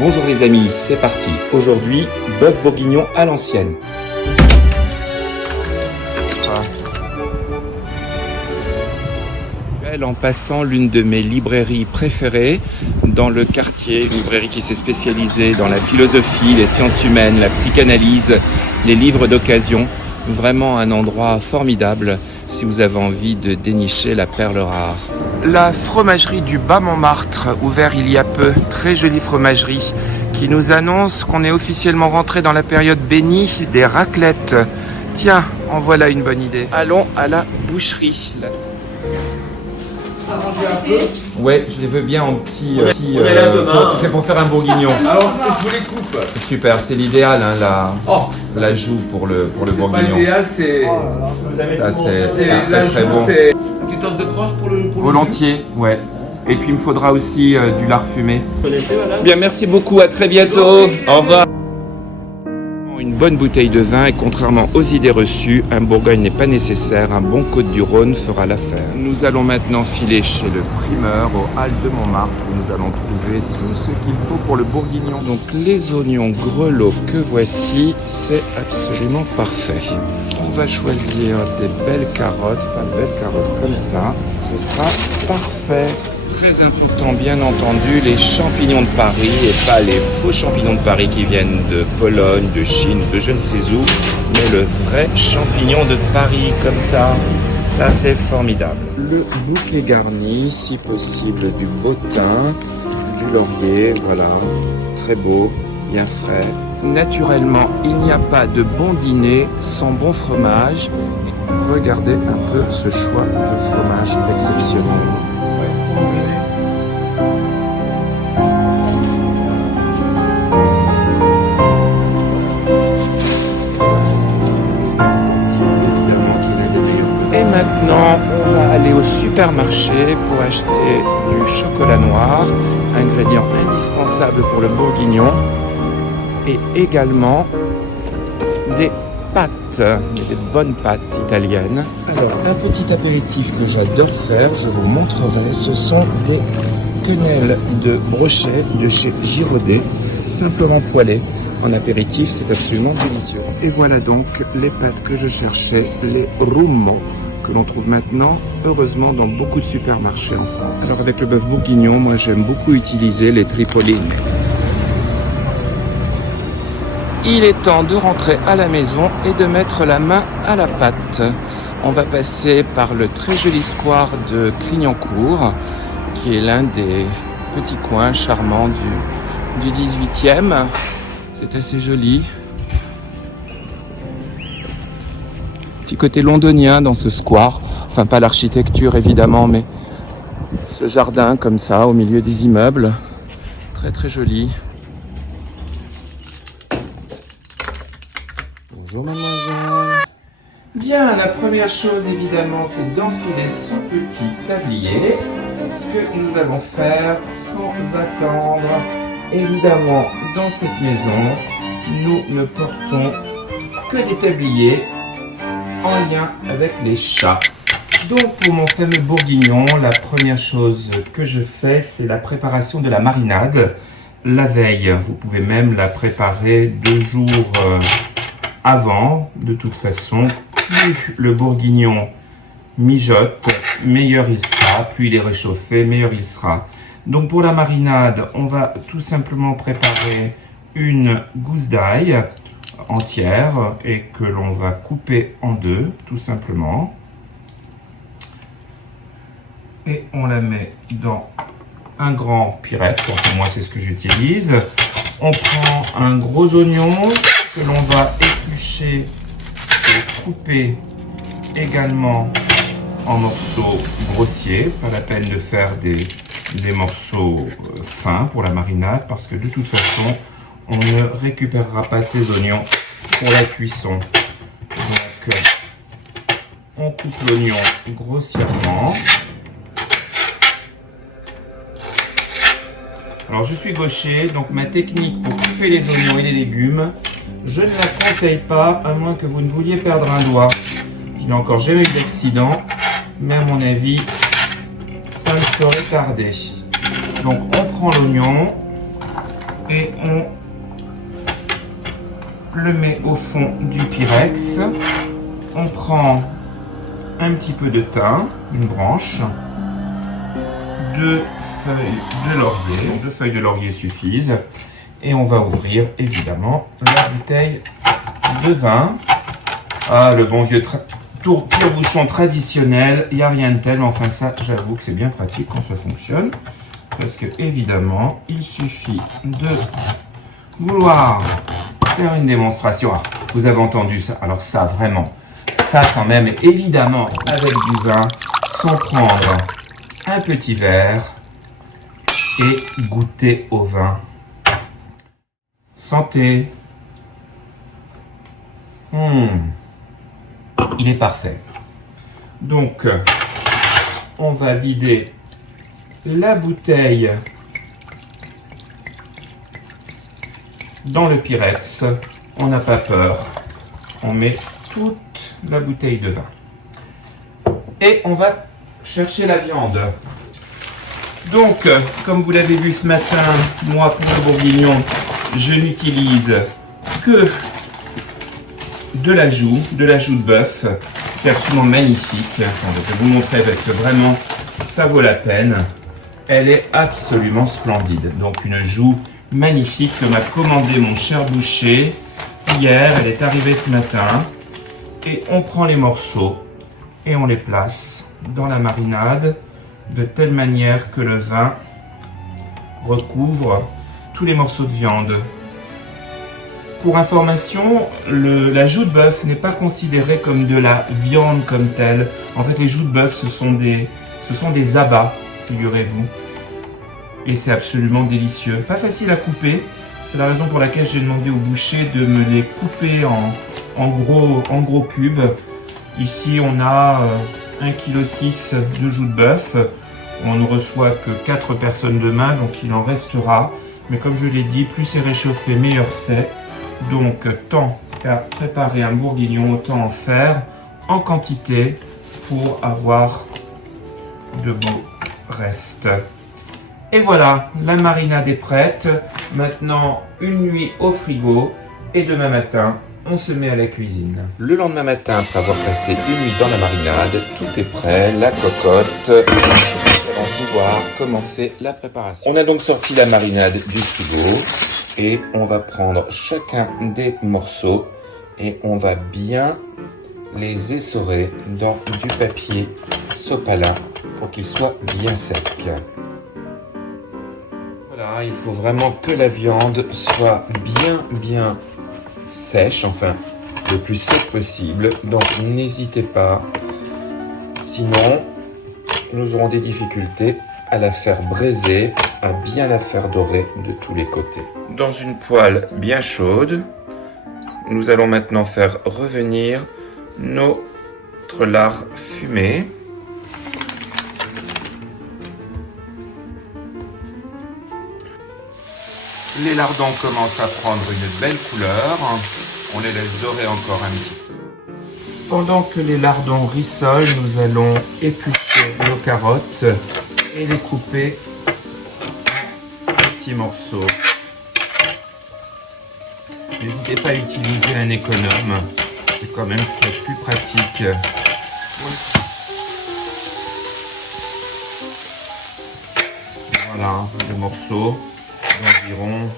Bonjour les amis, c'est parti. Aujourd'hui, bœuf bourguignon à l'ancienne. En passant l'une de mes librairies préférées dans le quartier, une librairie qui s'est spécialisée dans la philosophie, les sciences humaines, la psychanalyse, les livres d'occasion. Vraiment un endroit formidable si vous avez envie de dénicher la perle rare. La fromagerie du Bas-Montmartre, ouvert il y a peu, très jolie fromagerie, qui nous annonce qu'on est officiellement rentré dans la période bénie des raclettes. Tiens, en voilà une bonne idée. Allons à la boucherie. Ouais, je les veux bien en petit. C'est pour faire un bourguignon. Alors, je vous les coupe. Super, c'est l'idéal, hein, la joue pour le bourguignon. Pas l'idéal, c'est. Ça, c'est la très joue, bon. c'est une petite os de crosse pour le. Volontiers, ouais. Et puis il me faudra aussi du lard fumé. Bien, merci beaucoup, à très bientôt. Au revoir. Une bonne bouteille de vin et contrairement aux idées reçues, un Bourgogne n'est pas nécessaire, un bon Côte-du-Rhône fera l'affaire. Nous allons maintenant filer chez le primeur au hall de Montmartre où nous allons trouver tout ce qu'il faut pour le bourguignon. Donc les oignons grelots que voici, c'est absolument parfait. On va choisir des belles carottes, comme ça, ce sera parfait. Très important, bien entendu, les champignons de Paris et pas les faux champignons de Paris qui viennent de Pologne, de Chine, de je ne sais où, mais le vrai champignon de Paris, comme ça c'est formidable. Le bouquet garni, si possible, du beau thym, du laurier, voilà, très beau, bien frais. Naturellement, il n'y a pas de bon dîner sans bon fromage. Regardez un peu ce choix de fromage exceptionnel. Et maintenant, on va aller au supermarché pour acheter du chocolat noir, ingrédient indispensable pour le bourguignon, et également des pâtes, des bonnes pâtes italiennes. Alors, un petit apéritif que j'adore faire, je vous montrerai, ce sont des quenelles de brochet de chez Giraudet, simplement poêlées. En apéritif, c'est absolument délicieux. Et voilà donc les pâtes que je cherchais, les rummo, que l'on trouve maintenant, heureusement, dans beaucoup de supermarchés en France. Alors avec le bœuf bourguignon, moi j'aime beaucoup utiliser les tripolines. Il est temps de rentrer à la maison et de mettre la main à la pâte. On va passer par le très joli square de Clignancourt, qui est l'un des petits coins charmants du 18e. C'est assez joli. Petit côté londonien dans ce square. Enfin, pas l'architecture évidemment, mais ce jardin comme ça, au milieu des immeubles. Très très joli. Bonjour mademoiselle. Bien, la première chose évidemment, c'est d'enfiler son petit tablier. Ce que nous allons faire sans attendre. Évidemment, dans cette maison, nous ne portons que des tabliers en lien avec les chats. Donc pour mon fameux bourguignon, la première chose que je fais, c'est la préparation de la marinade. La veille, vous pouvez même la préparer 2 jours avant. De toute façon, plus le bourguignon mijote, meilleur il sera. Plus il est réchauffé, meilleur il sera. Donc pour la marinade, on va tout simplement préparer une gousse d'ail entière et que l'on va couper en 2, tout simplement. Et on la met dans un grand Pyrex, enfin moi c'est ce que j'utilise. On prend un gros oignon que l'on va éplucher et couper également en morceaux grossiers. Pas la peine de faire des morceaux fins pour la marinade parce que de toute façon on ne récupérera pas ces oignons pour la cuisson. Donc on coupe l'oignon grossièrement. Alors je suis gaucher, donc ma technique pour couper les oignons et les légumes, je ne la conseille pas à moins que vous ne vouliez perdre un doigt. Je n'ai encore jamais eu d'accident, mais à mon avis ça ne saurait tarder. Donc on prend l'oignon et on le met au fond du Pyrex. On prend un petit peu de thym, une branche, 2 feuilles de laurier, 2 feuilles de laurier suffisent, et on va ouvrir évidemment la bouteille de vin. Ah, le bon vieux tire-bouchon traditionnel, il n'y a rien de tel, mais enfin ça, j'avoue que c'est bien pratique quand ça fonctionne, parce que évidemment, il suffit de vouloir faire une démonstration. Ah, vous avez entendu ça, alors ça vraiment, ça quand même, évidemment, avec du vin, sans prendre un petit verre et goûter au vin. Santé. Il est parfait. Donc, on va vider la bouteille dans le Pyrex. On n'a pas peur. On met toute la bouteille de vin. Et on va chercher la viande. Donc, comme vous l'avez vu ce matin, moi pour le bourguignon, je n'utilise que de l'ajout de bœuf, qui est absolument magnifique. Attendez, je vais vous montrer parce que vraiment, ça vaut la peine. Elle est absolument splendide. Donc une joue magnifique que m'a commandé mon cher boucher hier. Elle est arrivée ce matin. Et on prend les morceaux et on les place dans la marinade de telle manière que le vin recouvre tous les morceaux de viande. Pour information, la joue de bœuf n'est pas considérée comme de la viande comme telle. En fait, les joues de bœuf, ce sont des abats, figurez-vous. Et c'est absolument délicieux. Pas facile à couper. C'est la raison pour laquelle j'ai demandé au boucher de me les couper en gros cubes. Ici, on a 1,6 kg de joues de bœuf. On ne reçoit que 4 personnes demain, donc il en restera. Mais comme je l'ai dit, plus c'est réchauffé, meilleur c'est. Donc, tant qu'à préparer un bourguignon, autant en faire en quantité pour avoir de beaux restes. Et voilà, la marinade est prête. Maintenant, une nuit au frigo et demain matin, on se met à la cuisine. Le lendemain matin, après avoir passé une nuit dans la marinade, tout est prêt, la cocotte. Nous allons pouvoir commencer la préparation. On a donc sorti la marinade du frigo. Et on va prendre chacun des morceaux et on va bien les essorer dans du papier sopalin pour qu'ils soient bien secs. Voilà, il faut vraiment que la viande soit bien sèche, enfin le plus sec possible. Donc n'hésitez pas, sinon nous aurons des difficultés à la faire braiser, à bien la faire dorer de tous les côtés. Dans une poêle bien chaude, nous allons maintenant faire revenir notre lard fumé. Les lardons commencent à prendre une belle couleur. On les laisse dorer encore un petit peu. Pendant que les lardons rissolent, nous allons éplucher nos carottes et les couper en petits morceaux. N'hésitez pas à utiliser un économe, c'est quand même ce qui est plus pratique. Voilà, le morceau d'environ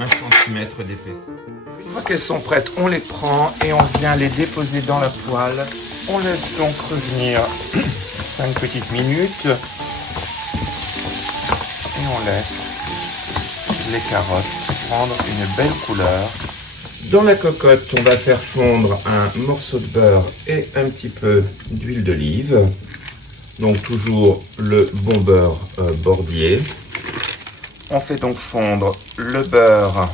1 cm d'épaisseur. Une fois qu'elles sont prêtes, on les prend et on vient les déposer dans la poêle. On laisse donc revenir 5 petites minutes et on laisse les carottes prendre une belle couleur. Dans la cocotte, on va faire fondre un morceau de beurre et un petit peu d'huile d'olive. Donc toujours le bon beurre bordier. On fait donc fondre le beurre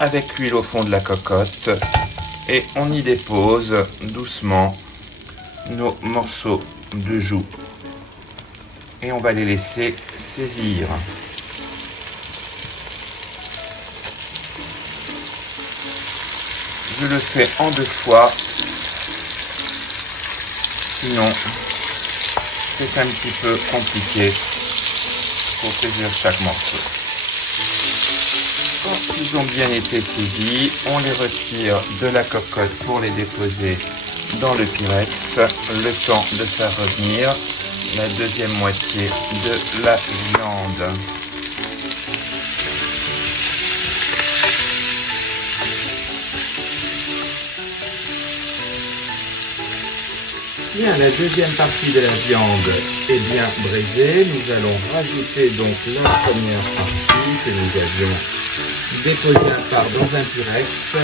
avec l'huile au fond de la cocotte et on y dépose doucement nos morceaux de joue et on va les laisser saisir. Je le fais en 2 fois, sinon c'est un petit peu compliqué pour saisir chaque morceau. qu'ils ont bien été saisis, on les retire de la cocotte pour les déposer dans le Pyrex, le temps de faire revenir la deuxième moitié de la viande. Bien, la deuxième partie de la viande est bien braisée. Nous allons rajouter donc la première partie que nous avions déposée à part dans un Pyrex.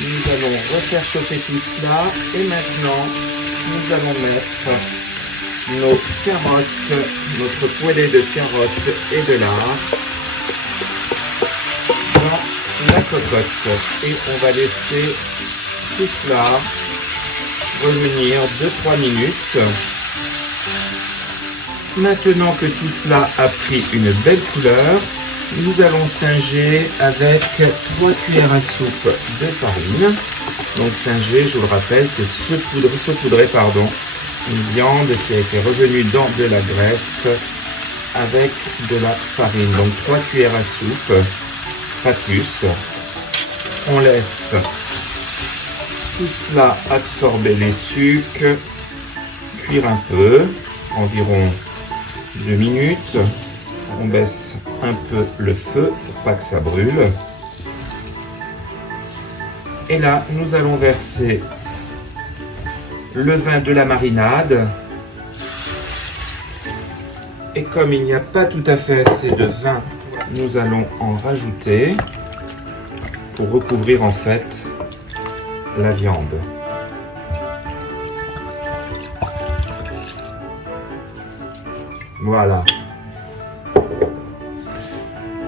Nous allons refaire chauffer tout cela et maintenant nous allons mettre nos carottes, notre poêlée de carottes et de lard dans la cocotte et on va laisser tout cela revenir 2-3 minutes. Maintenant que tout cela a pris une belle couleur, nous allons singer avec 3 cuillères à soupe de farine. Donc singer, je vous le rappelle, c'est saupoudrer une viande qui a été revenue dans de la graisse avec de la farine. Donc 3 cuillères à soupe, pas plus. On laisse tout cela absorber les sucres, cuire un peu, environ 2 minutes. On baisse un peu le feu pour pas que ça brûle. Et là, nous allons verser le vin de la marinade. Et comme il n'y a pas tout à fait assez de vin, nous allons en rajouter pour recouvrir en fait la viande. Voilà.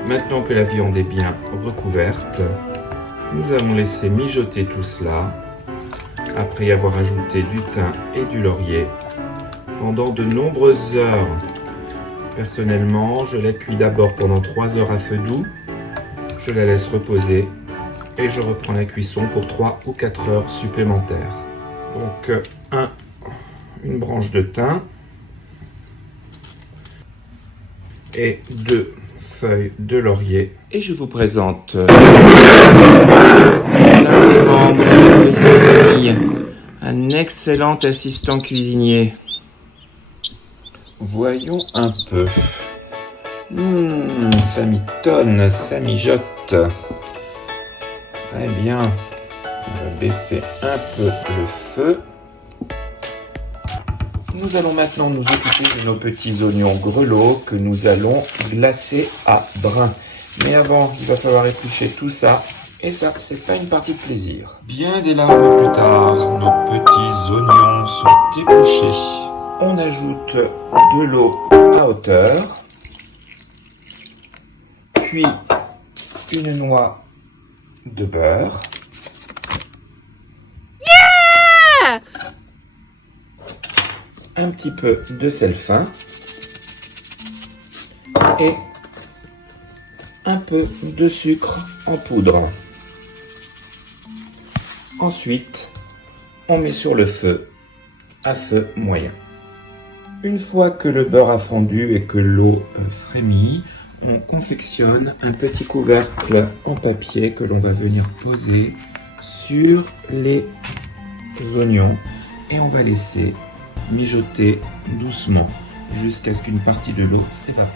Maintenant que la viande est bien recouverte, nous allons laisser mijoter tout cela après y avoir ajouté du thym et du laurier pendant de nombreuses heures. Personnellement, je la cuis d'abord pendant 3 heures à feu doux, je la laisse reposer et je reprends la cuisson pour 3 ou 4 heures supplémentaires. Donc une branche de thym et 2 feuilles de laurier. Et je vous présente l'un des membres de cette famille, un excellent assistant cuisinier. Voyons un peu. Ça mitonne, ça mijote. Très bien. On va baisser un peu le feu. Nous allons maintenant nous occuper de nos petits oignons grelots que nous allons glacer à brun. Mais avant, il va falloir éplucher tout ça. Et ça, c'est pas une partie de plaisir. Bien des larmes plus tard, nos petits oignons sont épluchés. On ajoute de l'eau à hauteur. Puis une noix de beurre. Yeah! Un petit peu de sel fin et un peu de sucre en poudre. Ensuite, on met sur le feu à feu moyen. Une fois que le beurre a fondu et que l'eau frémit, on confectionne un petit couvercle en papier que l'on va venir poser sur les oignons et on va laisser mijoter doucement jusqu'à ce qu'une partie de l'eau s'évapore.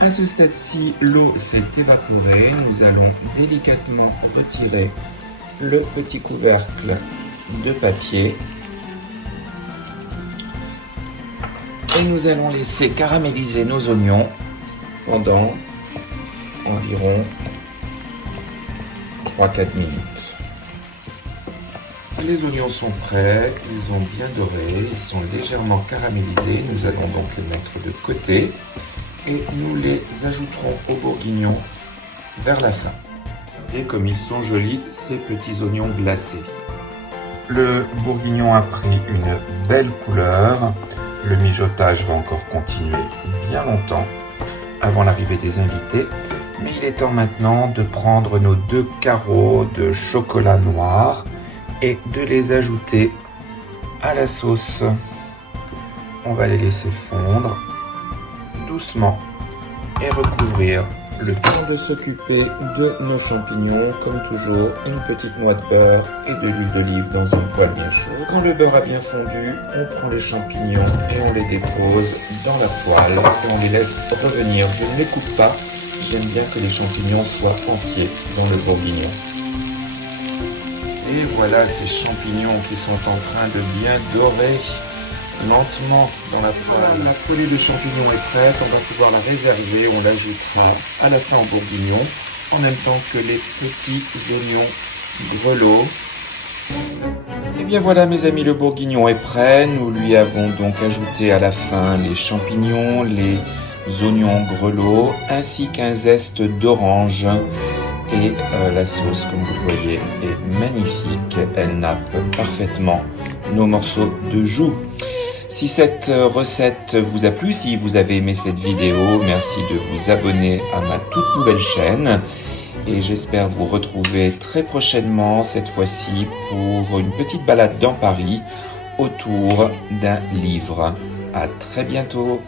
À ce stade-ci, l'eau s'est évaporée. Nous allons délicatement retirer le petit couvercle de papier et nous allons laisser caraméliser nos oignons pendant environ 3-4 minutes. Les oignons sont prêts, ils ont bien doré, ils sont légèrement caramélisés. Nous allons donc les mettre de côté et nous les ajouterons au bourguignon vers la fin. Et comme ils sont jolis, ces petits oignons glacés. Le bourguignon a pris une belle couleur. Le mijotage va encore continuer bien longtemps avant l'arrivée des invités. Mais il est temps maintenant de prendre nos 2 carreaux de chocolat noir et de les ajouter à la sauce. On va les laisser fondre doucement et recouvrir le temps de s'occuper de nos champignons. Comme toujours, une petite noix de beurre et de l'huile d'olive dans une poêle bien chaude. Quand le beurre a bien fondu, on prend les champignons et on les dépose dans la poêle et on les laisse revenir. Je ne les coupe pas, j'aime bien que les champignons soient entiers dans le bourguignon. Et voilà ces champignons qui sont en train de bien dorer lentement dans la poêle. La poêlée de champignons est prête, on va pouvoir la réserver, on l'ajoutera à la fin au bourguignon, en même temps que les petits oignons grelots. Et bien voilà mes amis, le bourguignon est prêt, nous lui avons donc ajouté à la fin les champignons, les oignons grelots, ainsi qu'un zeste d'orange. Et la sauce, comme vous le voyez, est magnifique, elle nappe parfaitement nos morceaux de joue. Si cette recette vous a plu, si vous avez aimé cette vidéo, merci de vous abonner à ma toute nouvelle chaîne. Et j'espère vous retrouver très prochainement, cette fois-ci, pour une petite balade dans Paris autour d'un livre. À très bientôt.